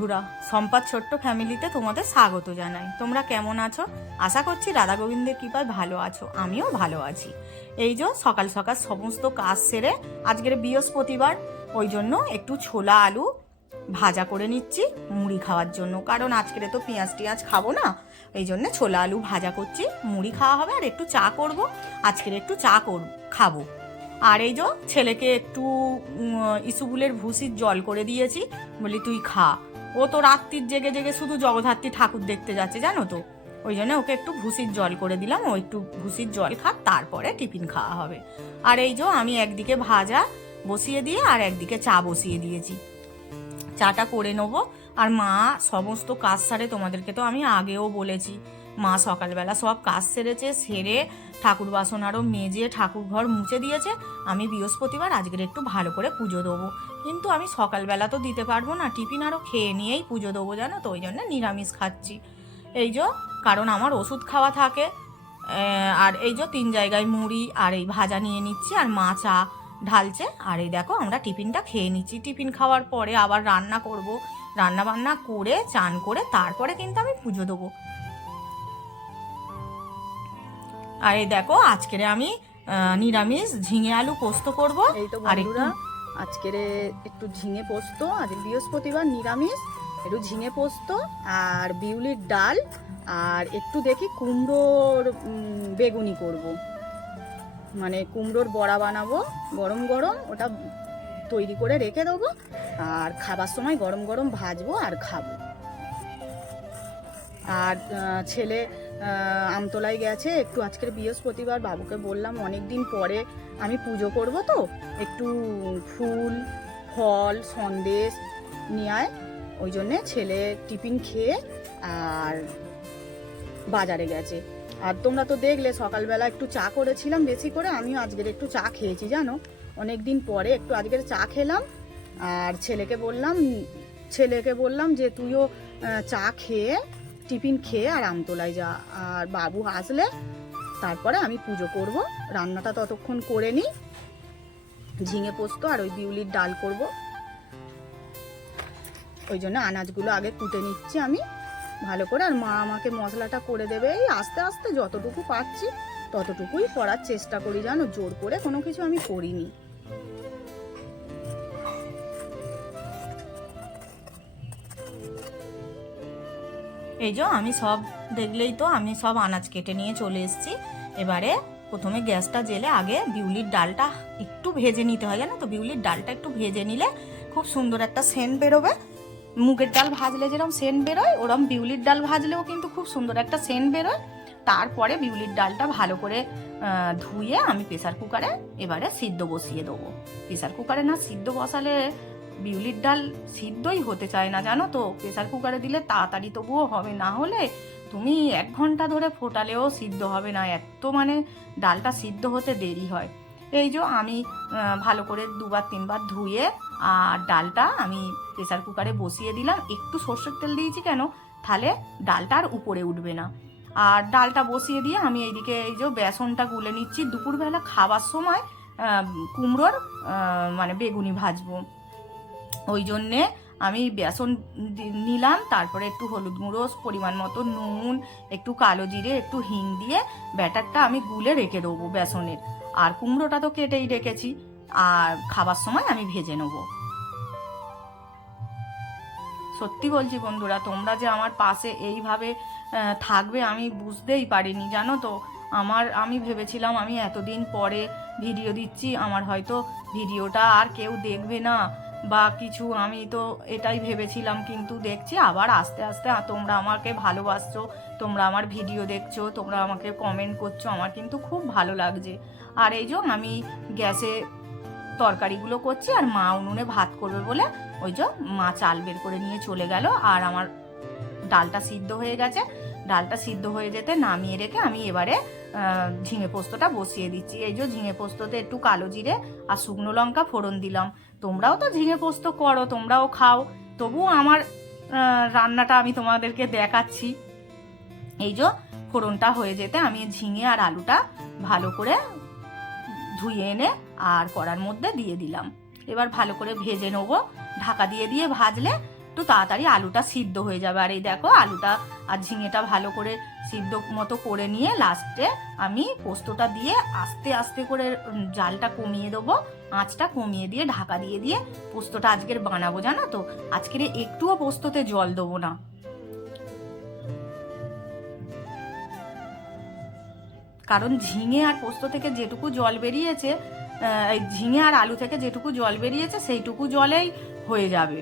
বন্ধুরা সম্পাদ ছোট্ট ফ্যামিলিতে তোমাদের স্বাগত জানাই। তোমরা কেমন আছো? আশা করছি রাধা গোবিন্দের কৃপায় ভালো আছো আমিও ভালো আছি। এই যে সকাল সকাল সমস্ত কাজ সেরে আজকের বৃহস্পতিবার ওই জন্য একটু ছোলা আলু ভাজা করে নিচ্ছি মুড়ি খাওয়ার জন্য। কারণ আজকের তো পেঁয়াজ টিয়াজ খাব না এই জন্য ছোলা আলু ভাজা করছি মুড়ি খাওয়া হবে আর একটু চা করব আজকের একটু চা করব খাব। আর এই যে ছেলেকে একটু উম, ইসুবুলের ভুসির জল করে দিয়েছি বলি তুই খা। ও তো রাত্রির জেগে জেগে শুধু জগদ্ধাত্রী ঠাকুর দেখতে যাচ্ছে, জানো তো? ওই জন্য ওকে একটু ভুসির জল করে দিলাম, ও একটু ভুসির জল খা তারপরে টিফিন খাওয়া হবে। আর এই যে আমি একদিকে ভাজা বসিয়ে দিয়ে আর একদিকে চা বসিয়ে দিয়েছি। চাটা করে নেব। আর মা, সমস্ত কাজ সারে তোমাদেরকে তো আমি আগেও বলেছি। মা সকালবেলা সব কাজ সেরেছে, সেরে ঠাকুর বাসন আরও মেজে ঠাকুর ঘর মুছে দিয়েছে। আমি বৃহস্পতিবার আজকের একটু ভালো করে পুজো দেবো। কিন্তু আমি সকালবেলা তো দিতে পারব না, টিফিন আরও খেয়ে নিয়েই পুজো দেবো জানো তো, ওই জন্য নিরামিষ খাচ্ছি। এই যে, কারণ আমার ওষুধ খাওয়া থাকে আর এই যে তিন জায়গায় মুড়ি আর এই ভাজা নিয়ে নিচ্ছি, আর মা চা ঢালছে। আর এই দেখো, আমরা টিফিনটা খেয়ে নিচ্ছি। টিফিন খাওয়ার পরে আবার রান্না করব। রান্না বান্না করে, চান করে, তারপরে কিন্তু আমি পুজো দেবো। আর এই দেখো আজকের আমি নিরামিষ ঝিঙে আলু পোস্ত করব। এই তো আর একটু বন্ধুরা আজকের একটু ঝিঙে পোস্ত আজ বৃহস্পতিবার নিরামিষ একটু ঝিঙে পোস্ত আর বিউলির ডাল। আর একটু দেখি কুমড়োর বেগুনি করব। মানে কুমড়োর বড়া বানাবো গরম গরম ওটা তৈরি করে রেখে দেবো। আর খাবার সময় গরম গরম ভাজবো আর খাব। আর ছেলে আমতলায় গেছে। একটু আজকের বৃহস্পতিবার, বাবুকে বললাম অনেক দিন পরে আমি পুজো করব তো। একটু ফুল, ফল, সন্দেশ নিয়ে ওই জন্যে ছেলে টিফিন খেয়ে আর বাজারে গেছে। আর তোমরা তো দেখলে, সকালবেলা একটু চা করেছিলাম বেশি করে। আমিও আজকের একটু চা খেয়েছি, জানো? অনেক দিন পরে একটু আজকের চা খেলাম। আর ছেলেকে বললাম ছেলেকে বললাম যে, তুইও চা খেয়ে টিফিন খেয়ে আর আমতলায় যা, আর বাবু আসলে তারপরে আমি পুজো করব। রান্নাটা ততক্ষণ করে নিই। ঝিঙে পোস্ত আর ওই বিউলির ডাল করব। ওই জন্য আনাজগুলো আগে কুটে নিচ্ছি আমি ভালো করে। আর মা আমাকে মশলাটা করে দেবে। এই আস্তে আস্তে যতটুকু পাচ্ছি ততটুকুই করার চেষ্টা করি। জানো জোর করে কোনো কিছু আমি করিনি। এই যে আমি সব দেখলেই তো আমি সব আনাজ কেটে নিয়ে চলে এসেছি। এবারে প্রথমে গ্যাসটা জেলে আগে বিউলির ডালটা একটু ভেজে নিতে হয়, জানো তো? বিউলির ডালটা একটু ভেজে নিলে খুব সুন্দর একটা সেন্ট বেরোবে। মুগের ডাল ভাজলে যেরকম সেন্ট বেরোয় ওরম বিউলির ডাল ভাজলেও কিন্তু খুব সুন্দর একটা সেন্ট বেরোয়। তারপরে বিউলির ডালটা ভালো করে ধুয়ে আমি প্রেসার কুকারে এবারে সিদ্ধ বসিয়ে দেবো। প্রেসার কুকারে না, সিদ্ধ বসালে বিউলির ডাল সিদ্ধই হতে চায় না, জানো তো? প্রেসার কুকারে দিলে তাড়াতাড়ি তবুও হবে, না হলে তুমি এক ঘণ্টা ধরে ফোটালেও সিদ্ধ হবে না, এত মানে ডালটা সিদ্ধ হতে দেরি হয়। এই যে আমি ভালো করে দুবার তিনবার ধুয়ে, আর ডালটা আমি প্রেসার কুকারে বসিয়ে দিলাম। একটু সর্ষের তেল দিয়েছি কেন? তাহলে ডালটা আর উপরে উঠবে না। আর ডালটা বসিয়ে দিয়ে আমি এইদিকে এই যে বেসনটা গুলে নিচ্ছি। দুপুরবেলা খাবার সময় কুমড়োর মানে বেগুনি ভাজবো। ওই জন্যে আমি বেসন নিলাম, তারপরে একটু হলুদ গুঁড়ো, পরিমাণ মতো নুন, একটু কালো জিরে, একটু হিং দিয়ে ব্যাটারটা আমি গুলে রেখে দেবো বেসনের। আর কুমড়োটা তো কেটেই রেখেছি আর খাবার সময় আমি ভেজে নেব। সত্যি বলছি বন্ধুরা, তোমরা যে আমার পাশে এইভাবে থাকবে আমি বুঝতেই পারিনি, জানো তো? আমার, আমি ভেবেছিলাম আমি এতদিন পরে ভিডিও দিচ্ছি, আমার হয়তো ভিডিওটা আর কেউ দেখবে না। বা কিছু আমি তো এটাই ভেবেছিলাম, কিন্তু দেখছি আবার আস্তে আস্তে তোমরা আমাকে ভালোবাসছো, তোমরা আমার ভিডিও দেখছ, তোমরা আমাকে কমেন্ট করছ, আমার কিন্তু খুব ভালো লাগছে। আর এই যে আমি গ্যাসে তরকারিগুলো করছি আর মা উনুনে ভাত করবে বলে ওই যে মা চাল বের করে নিয়ে চলে গেল আর আমার ডালটা সিদ্ধ হয়ে গেছে। ডালটা সিদ্ধ হয়ে যেতে নামিয়ে রেখে আমি এবারে ঝিঙে পোস্তটা বসিয়ে দিচ্ছি। এই যে ঝিঙে পোস্ততে একটু কালো জিরে আর শুকনো লঙ্কা ফোড়ন দিলাম। তোমরাও তো ঝিঙে পোস্ত করো, তোমরাও খাও। তবুও আমার রান্নাটা আমি তোমাদেরকে দেখাচ্ছি। এই যে ফোড়নটা হয়ে যেতে আমি ঝিঙে আর আলুটা ভালো করে ধুয়ে এনে আর কড়ার মধ্যে দিয়ে দিলাম। এবার ভালো করে ভেজে নেব। ঢাকা দিয়ে দিয়ে ভাজলে একটু তাড়াতাড়ি আলুটা সিদ্ধ হয়ে যাবে। আর এই দেখো, আলুটা আর ঝিঙেটা ভালো করে সিদ্ধ মতো করে নিয়ে লাস্টে আমি পোস্তটা দিয়ে আস্তে আস্তে করে জালটা কমিয়ে দেবো, আঁচটা কমিয়ে দিয়ে, ঢাকা দিয়ে দিয়ে পোস্তটা আজকের বানাবো, জানো তো? আজকের একটুও পোস্ততে জল দেবো না। কারণ ঝিঙে আর পোস্ত থেকে যেটুকু জল বেরিয়েছে ঝিঙে আর আলু থেকে যেটুকু জল বেরিয়েছে, সেইটুকু জলেই হয়ে যাবে।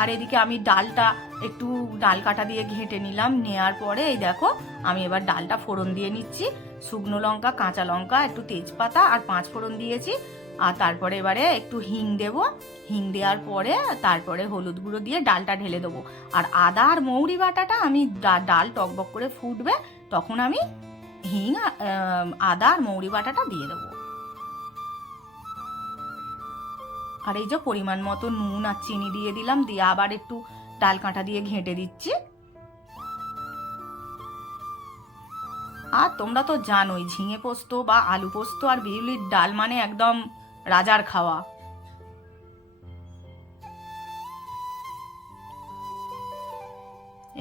আর এদিকে আমি ডালটা একটু ডাল কাটা দিয়ে ঘেঁটে নিলাম, নেয়ার পরে এই দেখো, আমি এবার ডালটা ফোড়ন দিয়ে নিচ্ছি। শুকনো লঙ্কা, কাঁচা লঙ্কা, একটু তেজপাতা আর পাঁচ ফোড়ন দিয়েছি। আর তারপরে এবারে একটু হিং দেব। হিং দেওয়ার পরে তারপরে হলুদ গুঁড়ো দিয়ে ডালটা ঢেলে দেবো। আর আদা আর মৌরি বাটাটা আমি ডাল টকবক করে ফুটবে, তখন আমি হিং আদা আর মৌরি বাটাটা দিয়ে দেবো। আর এই যে পরিমাণ মতো নুন আর চিনি দিয়ে দিলাম, দিয়ে আবার একটু ডাল কাঁটা দিয়ে ঘেঁটে দিচ্ছি। আর তোমরা তো জানোই, ঝিঙে পোস্ত বা আলু পোস্ত আর বিউলির ডাল মানে একদম রাজার খাওয়া।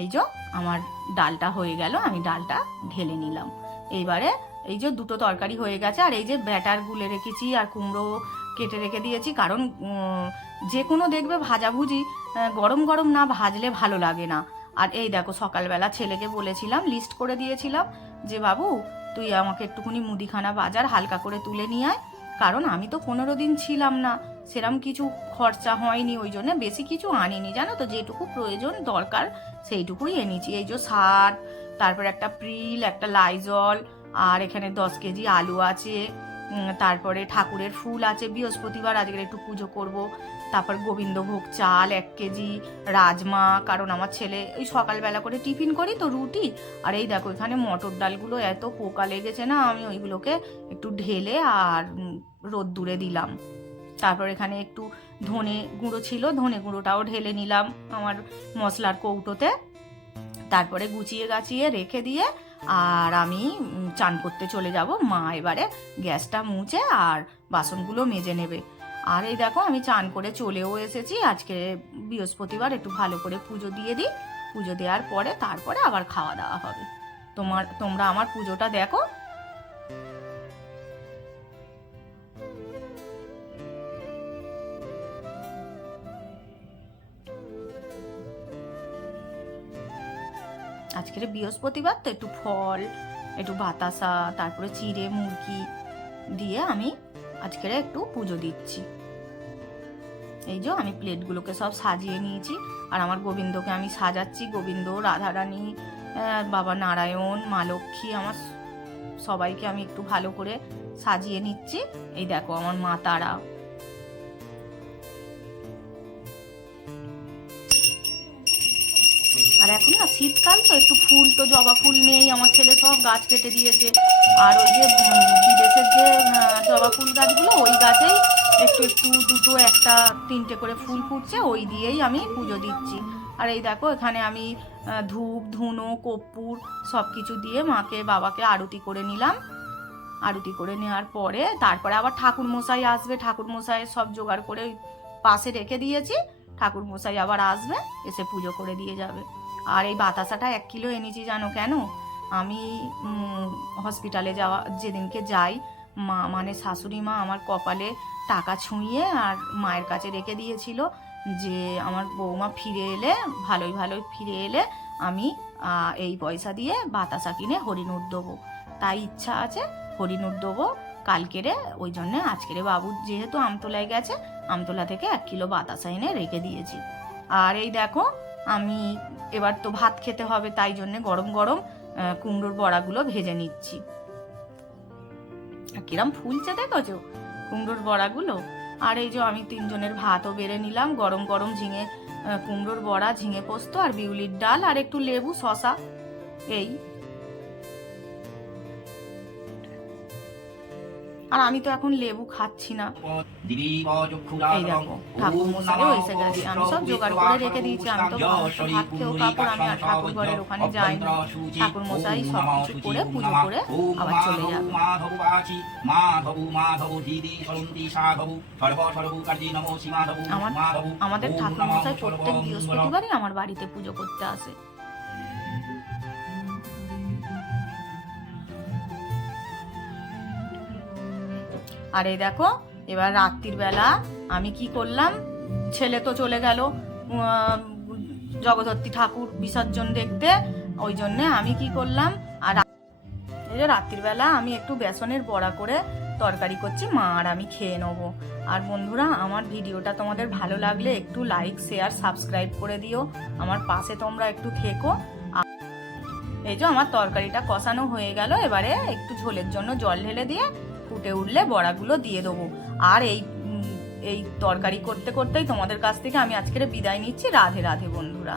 এই যে আমার ডালটা হয়ে গেল, আমি ডালটা ঢেলে নিলাম। এইবারে এই যে দুটো তরকারি হয়ে গেছে, আর এই যে ব্যাটার গুলে রেখেছি, আর কুমড়ো কেটে রেখে দিয়েছি, কারণ যে কোনো দেখবে ভাজাভুজি গরম গরম না ভাজলে ভালো লাগে না। আর এই দেখো, সকালবেলা ছেলেকে বলেছিলাম লিস্ট করে দিয়েছিলাম যে, বাবু, তুই আমাকে একটুখানি মুদিখানা বাজার হালকা করে তুলে নিয়ে আয়, কারণ আমি তো পনেরো দিন ছিলাম না। সেরম কিছু খরচা হয়নি, ওই জন্য বেশি কিছু আনিনি। জানো তো, যেটুকু প্রয়োজন দরকার, সেইটুকুই এনেছি। এই যে সার, তারপর একটা প্রিল, একটা লাইজল আর এখানে দশ কেজি আলু আছে তারপরে ঠাকুরের ফুল আছে বৃহস্পতিবার আজকে একটু পুজো করব। তারপর গোবিন্দভোগ চাল এক কেজি রাজমা কারণ আমার ছেলে ওই সকালবেলা করে টিফিন করি তো রুটি। আর এই দেখো এখানে মটর ডালগুলো এত পোকা লেগেছে না আমি ওইগুলোকে একটু ঢেলে আর উম, রোদ্দুরে দিলাম। তারপর এখানে একটু ধনে গুঁড়ো ছিল ধনে গুঁড়োটাও ঢেলে নিলাম আমার মশলার কৌটোতে। তারপরে গুছিয়ে গাছিয়ে রেখে দিয়ে আর আমি চান করতে চলে যাব। মা এবারে গ্যাসটা মুছে আর বাসনগুলো মেজে নেবে। আর এই দেখো, আমি চান করে চলেও এসেছি। আজকে বৃহস্পতিবার, একটু ভালো করে পুজো দিয়ে দিই। পুজো দেওয়ার পরে, তারপরে আবার খাওয়া দাওয়া হবে। তোমার, তোমরা আমার পুজোটা দেখো। আজকের বৃহস্পতিবার, তো একটু ফল, একটু বাতাসা, তারপরে চিড়ে, মুরগি দিয়ে আমি আজকের একটু পুজো দিচ্ছি। এই যে আমি প্লেটগুলোকে সব সাজিয়ে নিয়েছি, আর আমার গোবিন্দকে আমি সাজাচ্ছি। গোবিন্দ, রাধারানী বাবা নারায়ণ, মা লক্ষ্মী, আমার সবাইকে আমি একটু ভালো করে সাজিয়ে নিচ্ছি। এই দেখো, আমার মা তারা। আর এখন না শীতকাল তো একটু ফুল তো জবা ফুল নেই, আমার ছেলে সব গাছ কেটে দিয়েছে। আর ওই যে বিদেশের যে জবা ফুল গাছগুলো, ওই গাছেই একটু একটু, দুটো, একটা, তিনটে করে ফুল ফুটছে, ওই দিয়েই আমি পুজো দিচ্ছি। আর এই দেখো, এখানে আমি ধূপ, ধুনো, কর্পূর সব কিছু দিয়ে মাকে, বাবাকে আরতি করে নিলাম। আরতি করে নেওয়ার পরে তারপরে আবার ঠাকুর মশাই আসবে ঠাকুর মশাই সব জোগাড় করে পাশে রেখে দিয়েছি। ঠাকুর মশাই আবার আসবে, এসে পুজো করে দিয়ে যাবে। আর এই বাতাসাটা এক কিলো এনেছি জানো কেন? আমি হসপিটালে যাওয়া, যেদিনকে যাই, মা মানে শাশুড়ি মা আমার কপালে টাকা ছুঁয়ে আর মায়ের কাছে রেখে দিয়েছিল যে আমার বৌমা ফিরে এলে, ভালোই ভালোই ফিরে এলে আমি এই পয়সা দিয়ে বাতাসা কিনে হরিণুর দেবো। তাই ইচ্ছা আছে হরিণুর দেবো কালকেরে ওই জন্য আজকেরে বাবু যেহেতু আমতলায় গেছে, আমতলা থেকে এক কিলো বাতাসা এনে রেখে দিয়েছি। আর এই দেখো আমি এবার তো ভাত খেতে হবে, তাই জন্য গরম গরম কুমড়োর বড়াগুলো ভেজে নিচ্ছি। কিরম ফুলছে দেখো কুমড়োর বড়াগুলো। আর এই যে আমি তিনজনের ভাতও বেড়ে নিলাম, গরম গরম ঝিঙে কুমড়োর বড়া, ঝিঙে পোস্ত আর বিউলির ডাল আর একটু লেবু শশা এই। আর আমি তো এখন লেবু খাচ্ছি না। এই ঠাকুর মশাইও গেছে আমি সব জোগাড় করে রেখে দিয়েছি, আমি তো ভাত খেয়েও কাপড়, আমি আর ঠাকুর ঘরের ওখানে যাইনি। ঠাকুর মশাই সব কিছু করে পুজো করে আবার চলে যাবে। আমার- আমাদের ঠাকুর মশাই প্রত্যেক। বৃহস্পতিবারই আমার বাড়িতে পুজো করতে আসে। আর এই দেখো, এবার রাত্রির বেলা আমি কি করলাম? ছেলে তো চলে গেল জগদ্ধত্রী ঠাকুর বিসর্জন দেখতে। ওই জন্যে আমি কি করলাম? আর এই যে রাত্রির বেলা আমি একটু বেসনের বড়া করে তরকারি করছি, মা আর আমি খেয়ে নেব। আর বন্ধুরা, আমার ভিডিওটা তোমাদের ভালো লাগলে একটু লাইক শেয়ার সাবস্ক্রাইব করে দিও। আমার পাশে তোমরা একটু থেকো। এই যে আমার তরকারিটা কষানো হয়ে গেল, এবারে একটু ঝোলের জন্য জল ঢেলে দিয়ে ফুটে উঠলে বড়াগুলো দিয়ে দেবো। আর এই এই তরকারি করতে করতেই তোমাদের কাছ থেকে আমি আজকের বিদায় নিচ্ছি। রাধে রাধে বন্ধুরা।